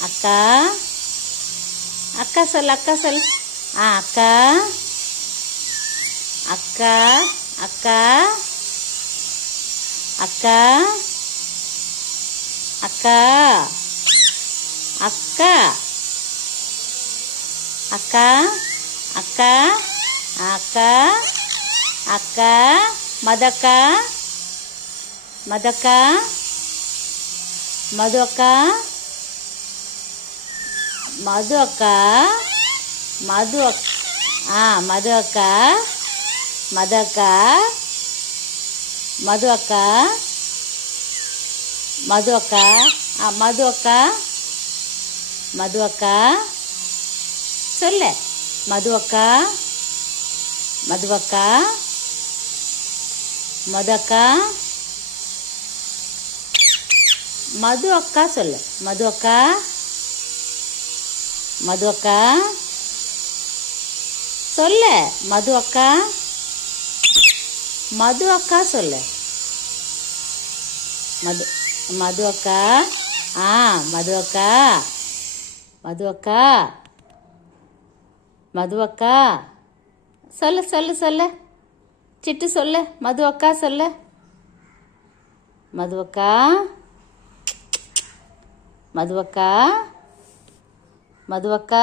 அக்கா அக்கா சொல் அக்கா சொல். அக்கா அக்கா அக்கா அக்கா அக்கா அக்கா அக்கா அக்கா அக்கா அக்கா மதக்கா மதக்கா மது அக்கா மது அக்கா மது மது அக்கா மது அக்கா மது அக்கா மது அக்கா மது அக்கா மது அக்கா சொல்லு. மது அக்கா மது அக்கா மது அக்கா மது அக்கா சொல்லு. மது அக்கா மது அக்கா சொல்லு. மது அக்கா மது அக்கா சொல்லு. மது மது அக்கா மது அக்கா மது அக்கா மது அக்கா சொல்லு சொல்லு சொல்லு. சிட்டு சொல்லு. மது அக்கா சொல்லு. மது அக்கா மது அக்கா மது அக்கா